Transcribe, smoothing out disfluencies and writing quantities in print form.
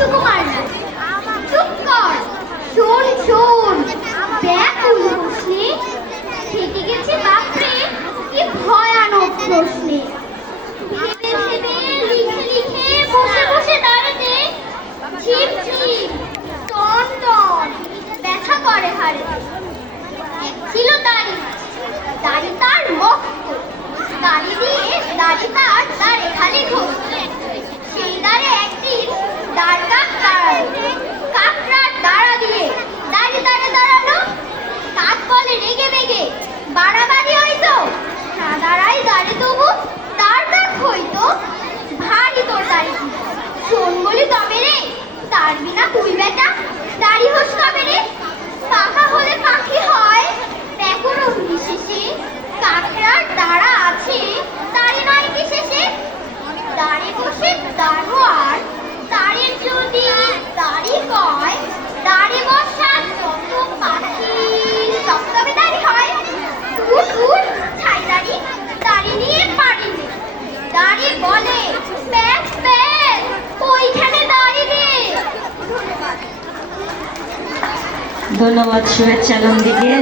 সুকুমার না, চুপ কর, শোন শোন, ব্যাকুল হোসনে, থেকে গেছে বাপরে কি ভয়ানক প্রশ্নে। ভেবে ভেবে লিখে লিখে বসে বসে দাঁড়াতে ঝিপ ঝিপ টন টন ব্যথা করে হাড়ে। এক ছিল দাড়ি, দাড়ি তার রক্ত, দাড়ি দিয়ে দাড়ি তার দাড়ে খালি ঘষত। সেই দাড়ে একদিন দাঁড় কাক দাঁড়ালো, কাকড়ার দাঁড়া দিয়ে দাড়ি দাঁড়ে দাঁড়ালো। কাক বলে রেগে মেগে, বাড়াবাড়ি হইতো, না দাঁড়াই দাঁড়ে তবু তার কাক হইতো। ভারী তোর দাড়ি, শোন বলি তবে রে, তার বিনা তুই বেটা দাড়ি হোস কবে রে? পাখা হলে পাখি হয় ব্যাকরণ বিশেষে, কাকড়ার দাঁড়া আছে দাড়ি নয় কি শেষে? দাঁড়ে বসে দাঁড়োয়ার, দাঁড়ে যদি দাড়ি কয়, দাঁড়ে বসা যত পাখি সব তবে দাড়ি হয়। উঠ উঠ ছাই দাড়ি, দাড়ি নিয়ে পারি নে, দাড়ি বলে ব্যাস ব্যাস ওইখানে দাড়ি রে। ধন্যবাদ, শুভেচ্ছা নন্দীকে।